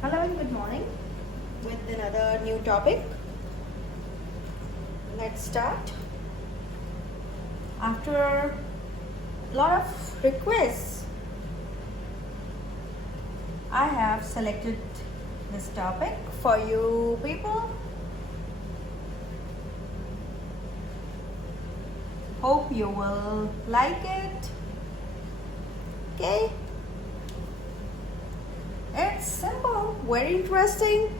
Hello and good morning with another new topic. Let's start. After a lot of requests, I have selected this topic for you people. Hope you will like it. Okay. It's simple, very interesting.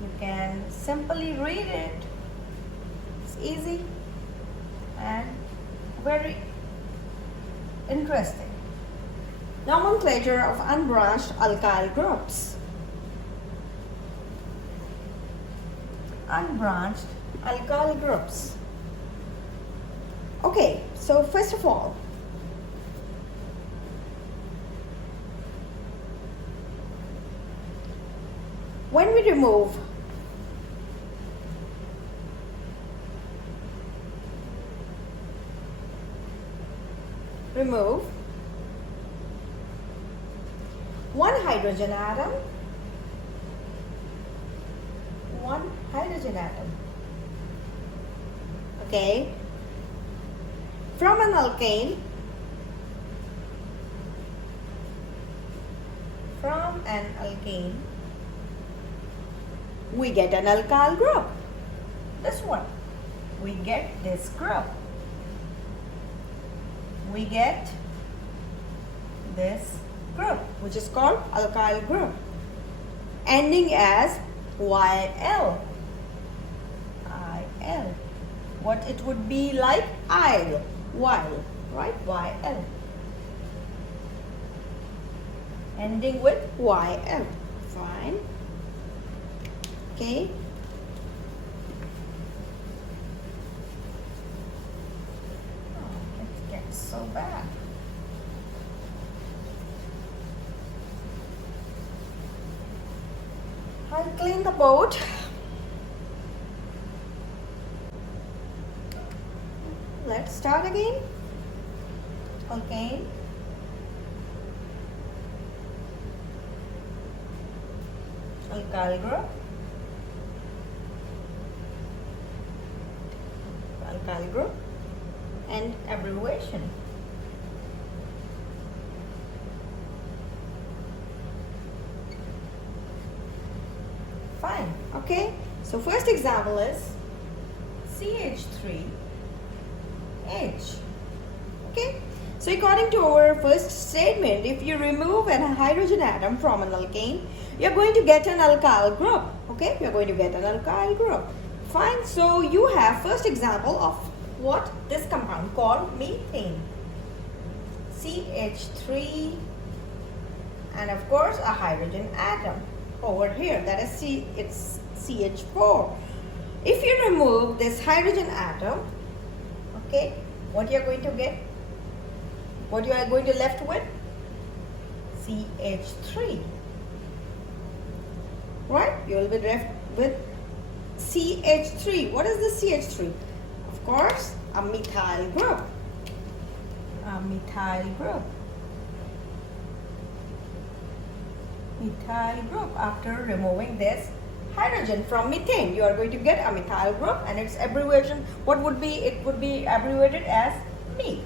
You can simply read it. It's easy and very interesting. Nomenclature of unbranched alkyl groups. Unbranched alkyl groups. Okay, so first of all, when we remove one hydrogen atom, okay, from an alkane, we get an alkyl group. This one, we get this group. We get this group, which is called alkyl group, ending as YL. IL. What it would be like? I'll. While. Right? YL. Ending with YL. Fine. Okay. Oh, it gets so bad. I'll clean the board. Let's start again. Alkane. Alkyl group. Alkyl group. And abbreviation. Fine. Okay. So first example is CH3H. Okay. So according to our first statement, if you remove a hydrogen atom from an alkane, you're going to get an alkyl group. Okay. You're going to get an alkyl group. Fine. So you have first example of what this compound called methane. CH3 and of course a hydrogen atom over here, that is it's CH4. If you remove this hydrogen atom, okay, what you are going to get? What you are going to left with? CH3. Right? You will be left with CH3. What is the CH3? Of course, a methyl group. A methyl group. Methyl group. After removing this hydrogen from methane, you are going to get a methyl group, and its abbreviation, what would be? It would be abbreviated as me.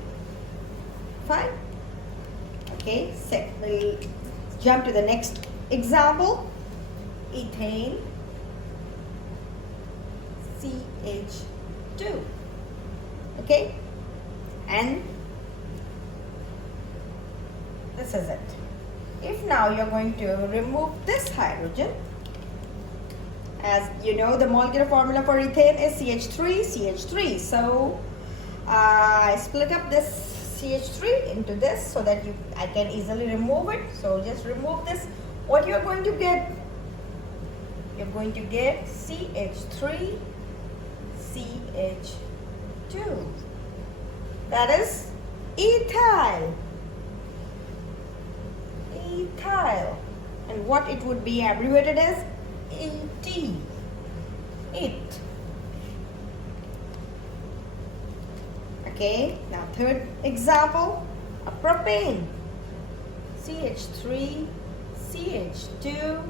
Fine. Okay, so we'll jump to the next example. Ethane, CH2. Okay, and this is it. If now you're going to remove this hydrogen, as you know, the molecular formula for ethane is CH3. So I split up this CH3 into this so that I can easily remove it. So just remove this. What you're going to get? You're going to get CH3, CH2. That is ethyl. Ethyl. And what it would be abbreviated as? ET. It. Okay, now third example, a propane. CH3, CH2,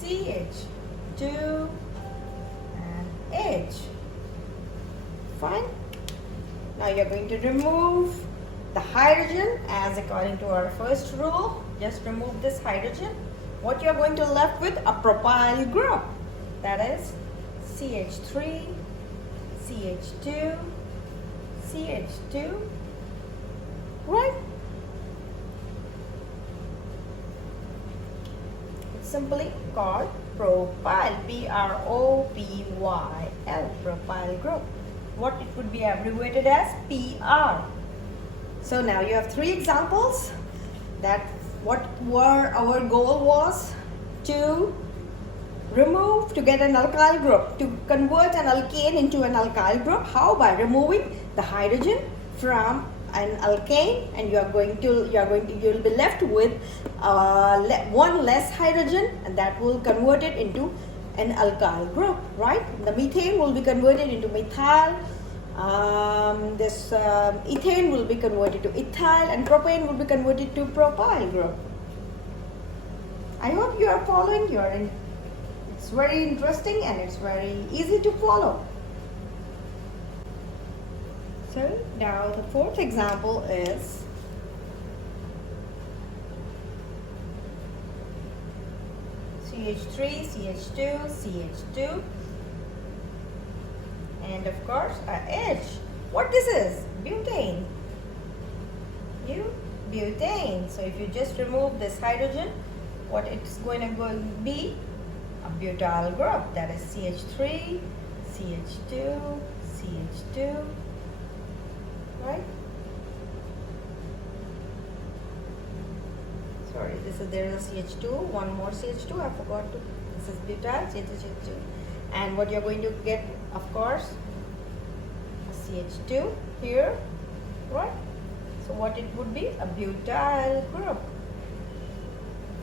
CH2, and H. Fine. Now you're going to remove the hydrogen as according to our first rule. Just remove this hydrogen. What you're going to left with? A propyl group. That is CH3, CH2, CH2, right? It's simply called propyl, P-R-O-P-Y-L, propyl group. What it would be abbreviated as PR. So now you have three examples that what were our goal was to remove, to get an alkyl group, to convert an alkane into an alkyl group. How? By removing the hydrogen from an alkane, and you'll be left with one less hydrogen, and that will convert it into an alkyl group, right? The methane will be converted into methyl. Ethane will be converted to ethyl, and propane will be converted to propyl group. I hope you are following. It's very interesting and it's very easy to follow. So now the fourth example is CH3, CH2, CH2, and of course a H. What this is? Butane. Butane. So if you just remove this hydrogen, what it's going to be? A butyl group. That is CH3, CH2, CH2, right? Sorry, there is a CH2, one more CH2, I forgot to, this is butyl, CH2, and what you're going to get, of course, a CH2 here, right? So what it would be? A butyl group.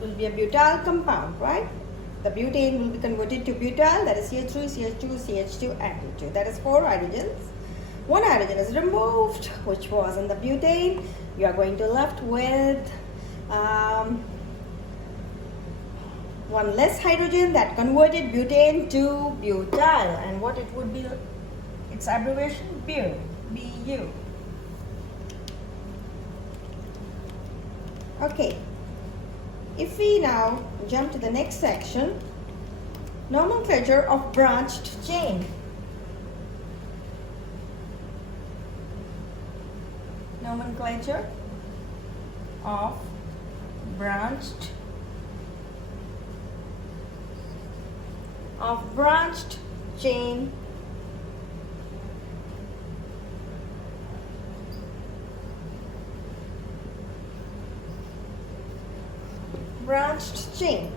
It will be a butyl compound, right? The butane will be converted to butyl, that is CH3, CH2, CH2, and H2. That is 4 hydrogens. One hydrogen is removed, which was in the butane. You are going to left with one less hydrogen that converted butane to butyl, and what it would be, its abbreviation Bu, Bu. Okay, if we now jump to the next section, nomenclature of branched chain. Nomenclature of branched chain. Branched chain.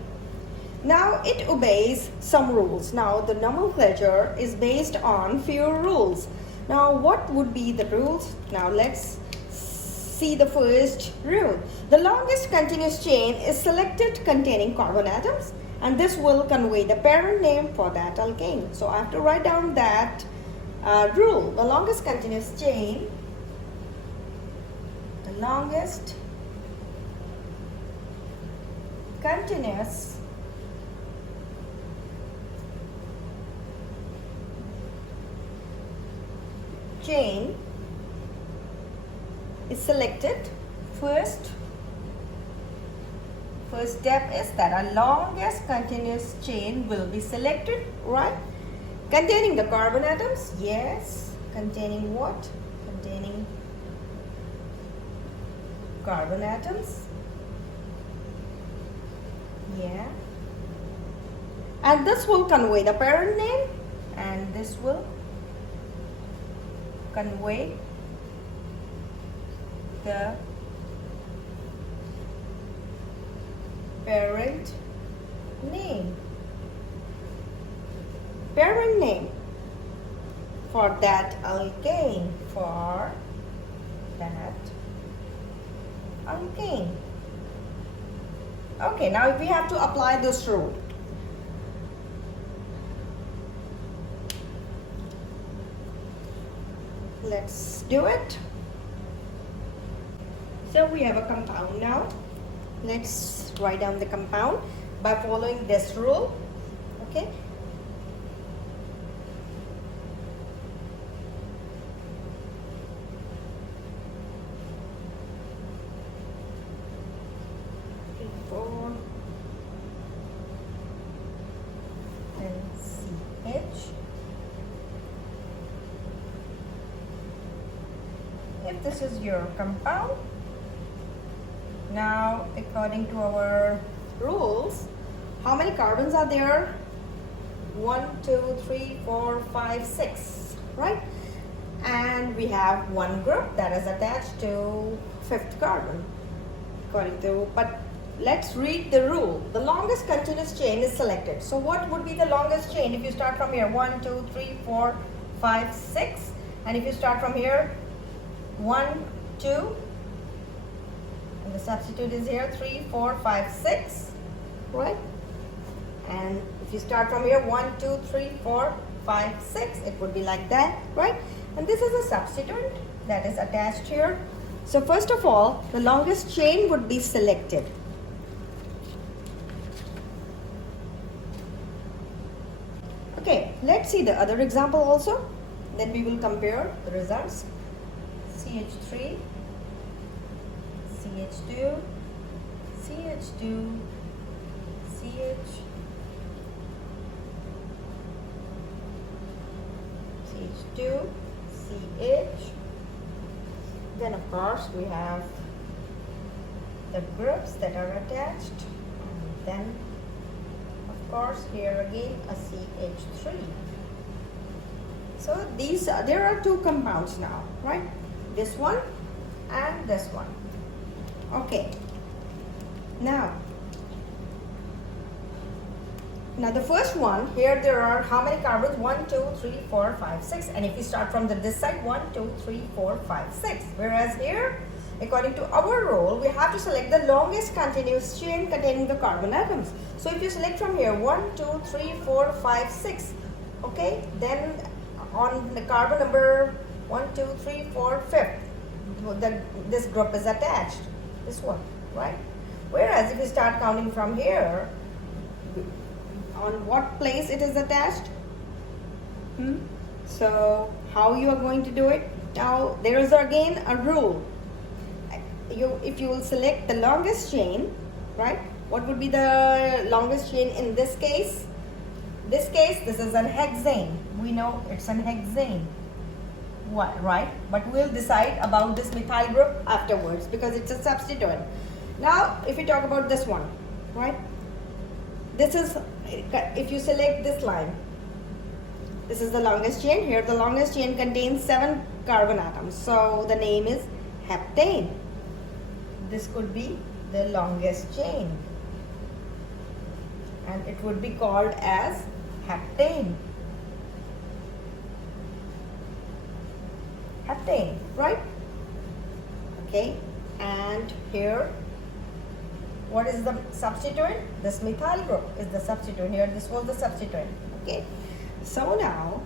Now it obeys some rules. Now the nomenclature is based on few rules. Now what would be the rules? Now let's see the first rule. The longest continuous chain is selected containing carbon atoms, and this will convey the parent name for that alkane. So I have to write down that rule. The longest continuous chain, the longest continuous chain is selected. First step is that our longest continuous chain will be selected, right? Containing the carbon atoms, yes. Containing what? Containing carbon atoms, yeah. And this will convey the parent name, and this will convey the parent name. Parent name for that alkane, for that alkane. Okay, now we have to apply this rule. Let's do it. So we have a compound now. let's write down the compound by following this rule. Okay. If this is your compound, now according to our rules, how many carbons are there? 1, 2, 3, 4, 5, 6, right? And we have one group that is attached to fifth carbon according to, but let's read the rule. The longest continuous chain is selected. So what would be the longest chain if you start from here? 1, 2, 3, 4, 5, 6. And if you start from here, 1, 2, and the substitute is here, 3, 4, 5, 6, right? And if you start from here, 1, 2, 3, 4, 5, 6, it would be like that, right? And this is a substituent that is attached here. So first of all, the longest chain would be selected. Okay, let's see the other example also. Then we will compare the results. CH3, CH2, CH2, CH, CH2, CH. Then of course we have the groups that are attached, and then of course here again a CH3. So these there are two compounds now, right? This one and this one. Okay. Now the first one, here there are how many carbons? 1, 2, 3, 4, 5, 6. And if we start from this side, 1, 2, 3, 4, 5, 6. Whereas here, according to our rule, we have to select the longest continuous chain containing the carbon atoms. So if you select from here 1, 2, 3, 4, 5, 6, okay, then on the carbon number 1, 2, 3, 4, 5th, this group is attached, this one, right? Whereas if you start counting from here, on what place it is attached? So how you are going to do it? Now there is again a rule. If you will select the longest chain, right? What would be the longest chain in this case? This is an hexane. We know it's an hexane. What, right? But we'll decide about this methyl group afterwards because it's a substituent. Now, if we talk about this one, right? This is, if you select this line, this is the longest chain. Here, the longest chain contains 7 carbon atoms. So the name is heptane. This could be the longest chain, and it would be called as heptane. Heptane, right? Okay, and here, what is the substituent? This methyl group is the substituent. Here, this was the substituent. Okay, so now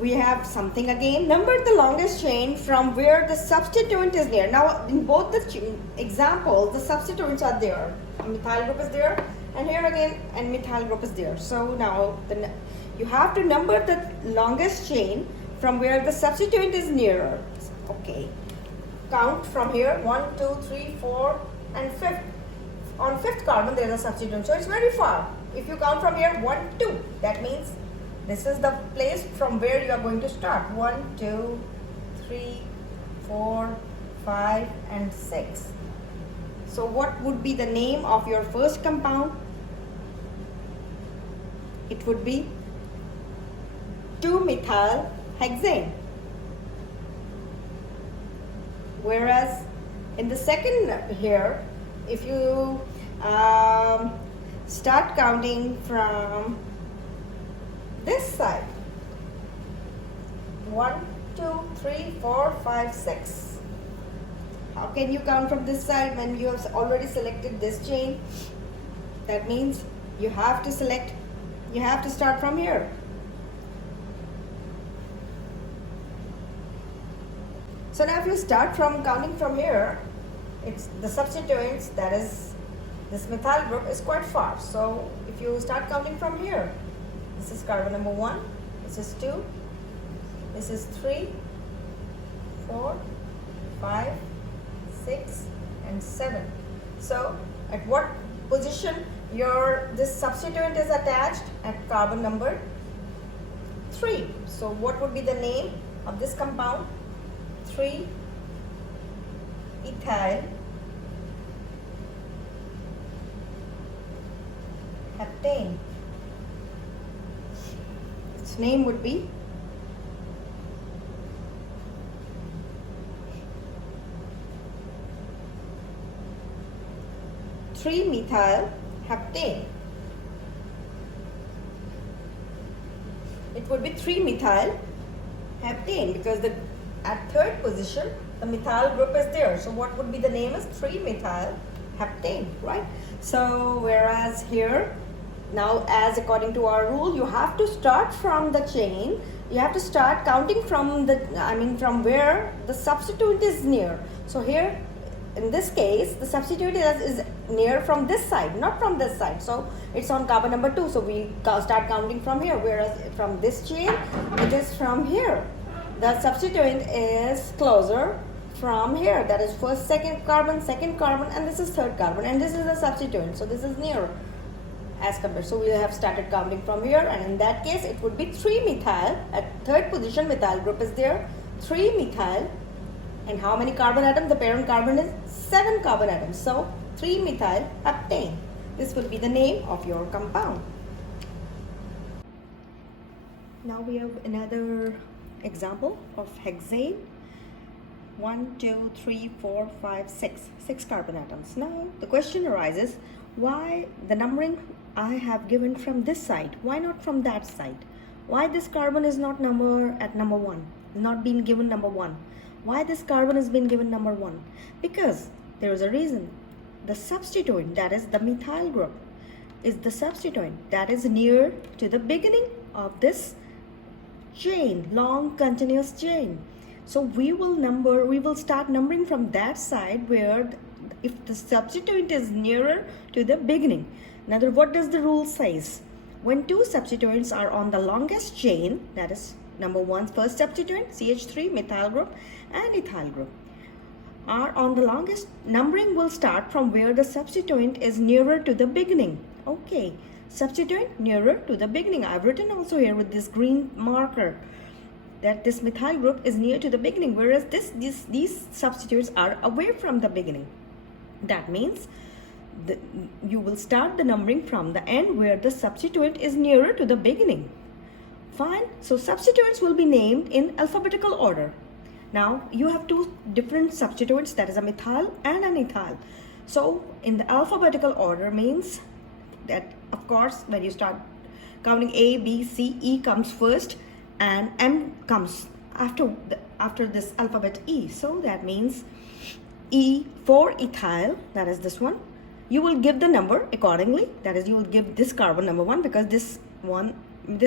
we have something again. Number the longest chain from where the substituent is near. Now, in both the examples, the substituents are there. A methyl group is there, and here again, and methyl group is there. So now, you have to number the longest chain from where the substituent is nearer. Okay. Count from here 1, 2, 3, 4, and 5th. On 5th carbon, there is a substituent, so it's very far. If you count from here 1, 2, that means this is the place from where you are going to start. 1, 2, 3, 4, 5, and 6. So what would be the name of your first compound? It would be 2-methyl hexane. Whereas in the second here, if you start counting from this side, 1, 2, 3, 4, 5, 6. How can you count from this side when you have already selected this chain? That means you have to select, you have to start from here. So now if you start from counting from here, it's the substituents, that is this methyl group, is quite far. So if you start counting from here, this is carbon number 1, this is 2, this is 3, 4, 5, 6 and 7. So at what position this substituent is attached? At carbon number 3. So what would be the name of this compound? 3-ethyl heptane. Its name would be 3-methyl heptane. It would be 3-methyl heptane because at third position the methyl group is there. So what would be the name is 3-methyl heptane, right? So whereas here, now as according to our rule, you have to start from the chain. You have to start counting from from where the substituent is near. So here in this case, the substituent is near from this side, not from this side. So it's on carbon number 2. So we start counting from here. Whereas from this chain, it is from here. The substituent is closer from here. That is first, second carbon, and this is third carbon. And this is the substituent. So this is nearer as compared. So we have started counting from here. And in that case, it would be 3-methyl. At third position, methyl group is there. 3-methyl. And how many carbon atoms? The parent carbon is 7 carbon atoms. So 3-methyl heptane. This will be the name of your compound. Now we have another example of hexane. 1, 2, 3, 4, 5, 6. 6 carbon atoms. Now the question arises, why the numbering I have given from this side? Why not from that side? Why this carbon is not at number 1? Not being given number 1? Why this carbon has been given number 1? Because there is a reason. The substituent, that is the methyl group, is the substituent that is near to the beginning of this chain, long continuous chain. So we will start numbering from that side where if the substituent is nearer to the beginning. Now what does the rule says? When two substituents are on the longest chain, that is number 1, first substituent, CH3, methyl group, and ethyl group, are on the longest, numbering will start from where the substituent is nearer to the beginning. Okay, substituent nearer to the beginning. I've written also here with this green marker that this methyl group is near to the beginning, whereas these substituents are away from the beginning. That means you will start the numbering from the end where the substituent is nearer to the beginning. Fine. So substituents will be named in alphabetical order. Now you have two different substituents, that is a methyl and an ethyl. So in the alphabetical order means that of course when you start counting A, B, C, E comes first and M comes after this alphabet E. So that means E for ethyl, that is this one. You will give the number accordingly, that is you will give this carbon number 1 because this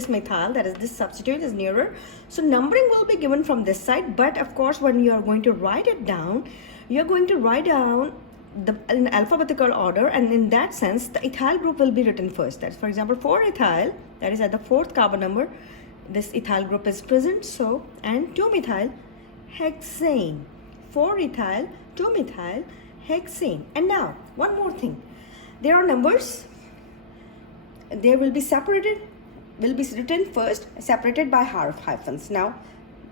methyl, that is this substituent, is nearer. So numbering will be given from this side, but of course when you are going to write it down, you are going to write down in alphabetical order, and in that sense the ethyl group will be written first. That's for example 4-ethyl, that is at the 4th carbon number, this ethyl group is present. So, and 2-methyl hexane, 4-ethyl 2-methyl hexane. And now one more thing, there are numbers, they will be separated, will be written first, separated by hyphens. Now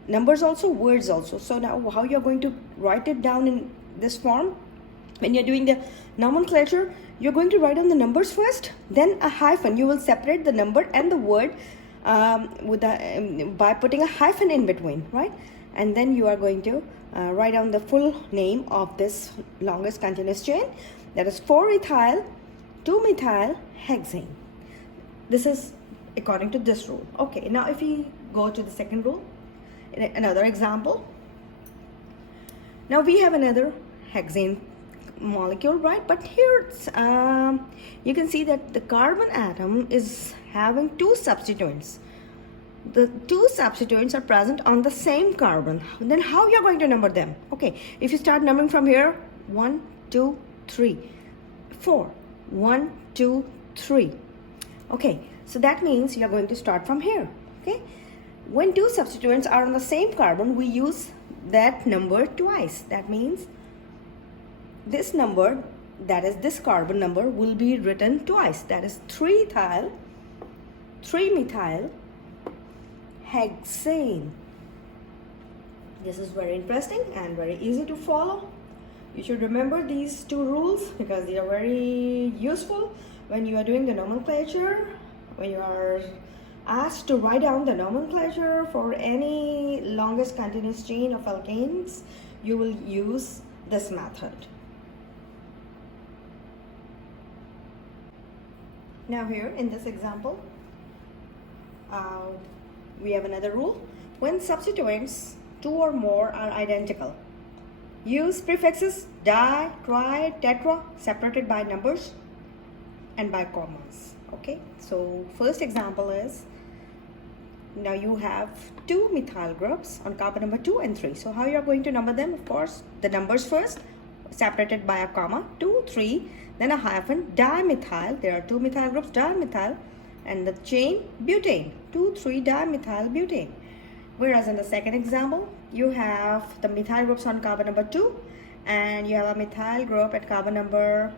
numbers also, words also. So now how you're going to write it down in this form? When you're doing the nomenclature, you're going to write down the numbers first, then a hyphen. You will separate the number and the word by putting a hyphen in between, right? And then you are going to write down the full name of this longest continuous chain, that is 4-ethyl 2-methyl hexane. This is according to this rule. Okay, now if we go to the second rule, another example. Now we have another hexane molecule, right? But here it's, you can see that the carbon atom is having two substituents. the two substituents are present on the same carbon, then how you're going to number them? Okay, if you start numbering from here, 1, 2, 3, 4, 1, 2, 3. Okay, so that means you're going to start from here. Okay, when two substituents are on the same carbon, we use that number twice. That means this number, that is this carbon number, will be written twice. That is 3-ethyl, 3-methyl hexane. This is very interesting and very easy to follow. You should remember these two rules because they are very useful when you are doing the nomenclature. When you are asked to write down the nomenclature for any longest continuous chain of alkanes, you will use this method. Now here in this example, we have another rule. When substituents 2 or more are identical, use prefixes di, tri, tetra separated by numbers and by commas. Okay, so first example is, now you have 2 methyl groups on carbon number 2 and 3. So how you are going to number them? Of course, the numbers first, separated by a comma, 2, 3, then a hyphen, dimethyl. There are 2 methyl groups, dimethyl, and the chain butane, 2, 3 dimethyl butane. Whereas in the second example, you have the methyl groups on carbon number 2, and you have a methyl group at carbon number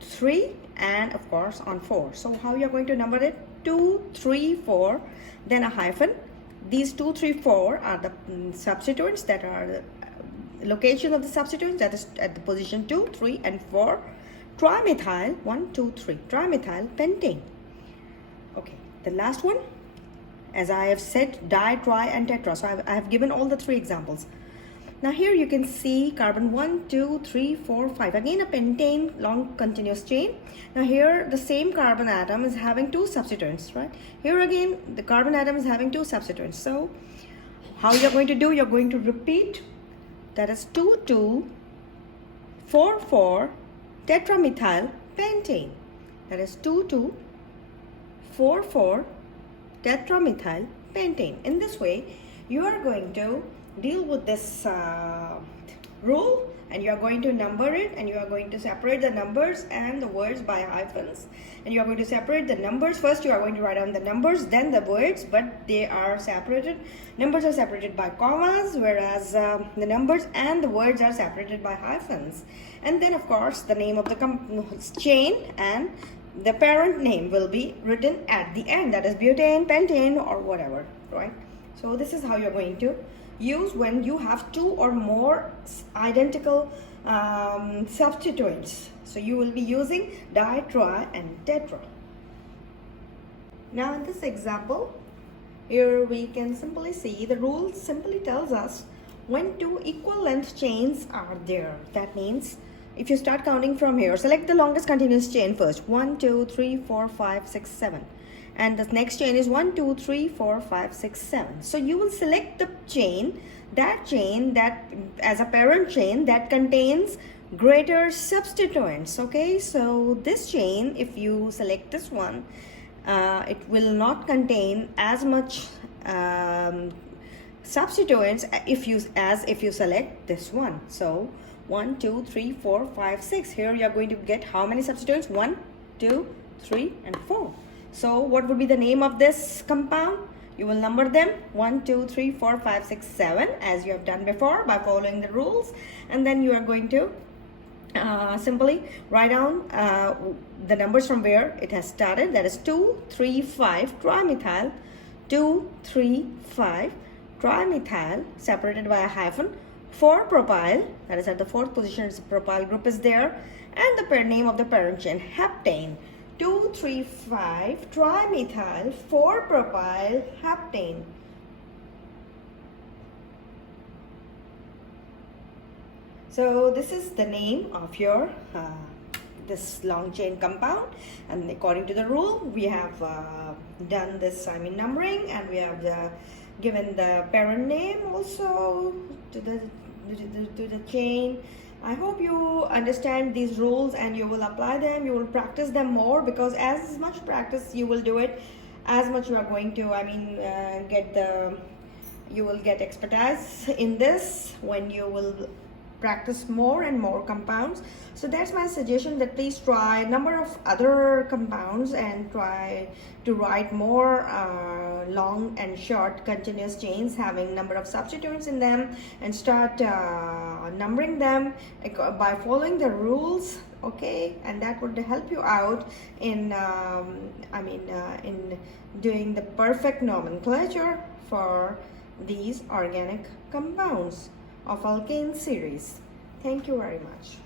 3, and of course on 4. So how you are going to number it? 2, 3, 4, then a hyphen. These 2, 3, 4 are the substituents, that are the location of the substituents, that is at the position 2, 3, and 4. Trimethyl, 1, 2, 3, trimethyl pentane. Okay, the last one, as I have said, di, tri, and tetra. So I have given all the 3 examples. Now here you can see carbon 1, 2, 3, 4, 5. Again a pentane long continuous chain. Now here the same carbon atom is having 2 substituents, right? Here again the carbon atom is having 2 substituents. So how you're going to do? You're going to repeat. That is 2, 2, 4, 4 tetramethyl pentane. That is 2, 2, 4, 4 tetramethyl pentane. In this way, you are going to deal with this rule, and you are going to number it, and you are going to separate the numbers and the words by hyphens, and you are going to separate the numbers. First you are going to write down the numbers, then the words, but they are separated. Numbers are separated by commas, whereas the numbers and the words are separated by hyphens. And then of course the name of the chain and the parent name will be written at the end, that is butane, pentane, or whatever, right? So this is how you're going to use when you have 2 or more identical substituents. So you will be using di, tri, and tetra. Now in this example, here we can simply see the rule simply tells us when 2 equal length chains are there. That means if you start counting from here, select the longest continuous chain first, 1, 2, 3, 4, 5, 6, 7. And the next chain is 1, 2, 3, 4, 5, 6, 7. So you will select the chain that as a parent chain that contains greater substituents. Okay, so this chain, if you select this one, it will not contain as much substituents as if you select this one. So 1, 2, 3, 4, 5, 6. Here you are going to get how many substituents? 1, 2, 3, and 4. So what would be the name of this compound? You will number them 1, 2, 3, 4, 5, 6, 7 as you have done before by following the rules, and then you are going to simply write down the numbers from where it has started. That is 2, 3, 5 trimethyl, 2, 3, 5 trimethyl separated by a hyphen, 4 propyl, that is at the 4th position, its propyl group is there, and the name of the parent chain heptane. 2, 3, 5 trimethyl 4 propyl heptane. So this is the name of your this long chain compound, and according to the rule we have done this numbering, and we have given the parent name also to the chain. I hope you understand these rules and you will apply them. You will practice them more, because as much practice you will do it, as much you are going to, you will get expertise in this when you will practice more and more compounds. So that's my suggestion, that please try a number of other compounds and try to write more long and short continuous chains having number of substituents in them, and start numbering them by following the rules, okay? And that would help you out in in doing the perfect nomenclature for these organic compounds of alkane series. Thank you very much.